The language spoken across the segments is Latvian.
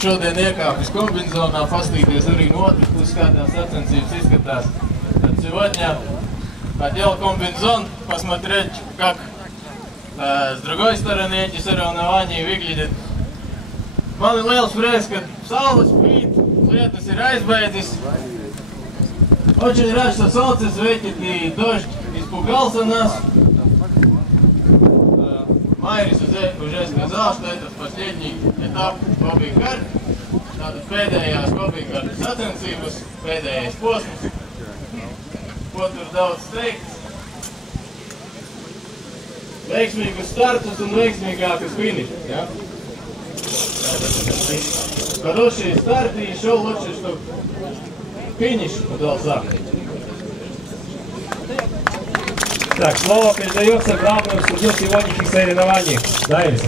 šodien iekāpis kombinzonā, pastīties arī no otras puses, kā tās sacensības izskatās. Tad сегодня хотел комбинзон посмотреть, как с другой стороны эти соревнования выглядят. Man ir liels prieks, ka saule spīd, lietus ir aizbeidzis. Очень рад, что солнце светит и дождь испугался нас. Майрис уже сказал, что это последний этап Hobby-Kart. Tātad pēdējās Hobby-Kart sacensības, pēdējais posms. Ko tur daudz teikt? Veiksmīgus startus un veiksmīgākus finišus, ja? Хорошие старты, еще лучше, чтобы финиш удался. Так, слово передается главному судью сегодняшних соревнований. Дайвис.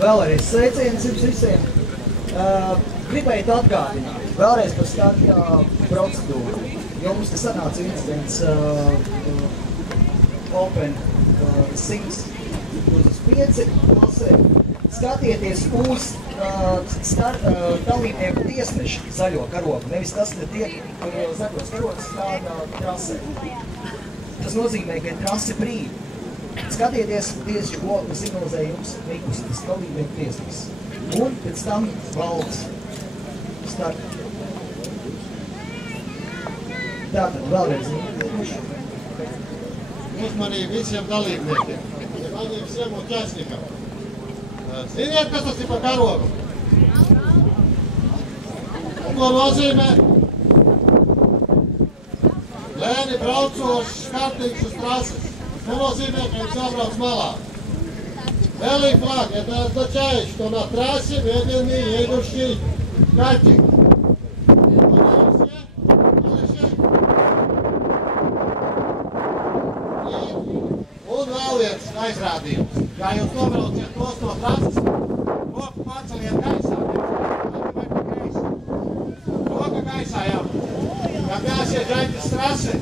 Vēlreiz sveiciens jums visiem. Gribētu atgādināt vēlreiz par starta procedūru. Jo mums te sanāca incidents Open 100/5 klasē. Skatieties uz dalībnieku tiesnešu zaļo karogu. Nevis tas, ka tie, kur zaļos karogas strādā trasē. Tas nozīmē, ka ir trase brīva. Skatieties tieši, ko signalizē jums Mikus, tas dalībnieku tiesnes. Un pēc tam valdes starta. Tātad vēlreiz uzmanību visiem dalībniekiem, man visiem участникам. Ziniet, kas tas ir par karogu? Un ko nozīmē? Lēni braucošs kartīgs uz trases. Nenozīmē, ka jums jābrauc malā. Белый флаг – это означает, что на трассе медленный едущий катик. Un vēl viens aizrādījums. Kā jūs nobrauciet tos no trases, roku paceliet gaisā. Roka gaisā jau. Когда съезжаете с трассы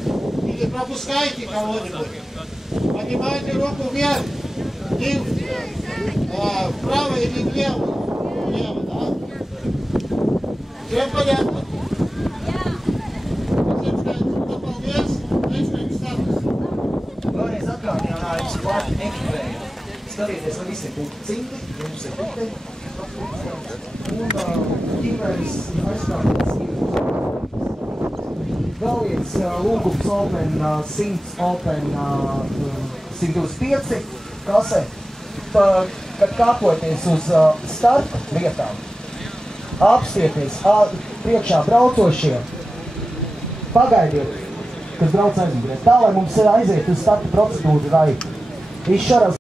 или пропускаете кого-нибудь, поднимайте руку вверх и вправо или влево. Влево, да? Всем понятно? Vēlreiz atgādinājums pārti ekipēju. Skatieties, lai visi ir cimdi, jums ir puteņi. Un ķīmēris aizstāvības ir. Vēl viens lūgums Open 100 Open 125 klasē. Kad kāpojaties uz starta vietām, apstieties priekšā braucošiem, pagaidiet, kas brauc aizmugurē. Tā, lai mums aiziet uz starta procedūru, lai izšaras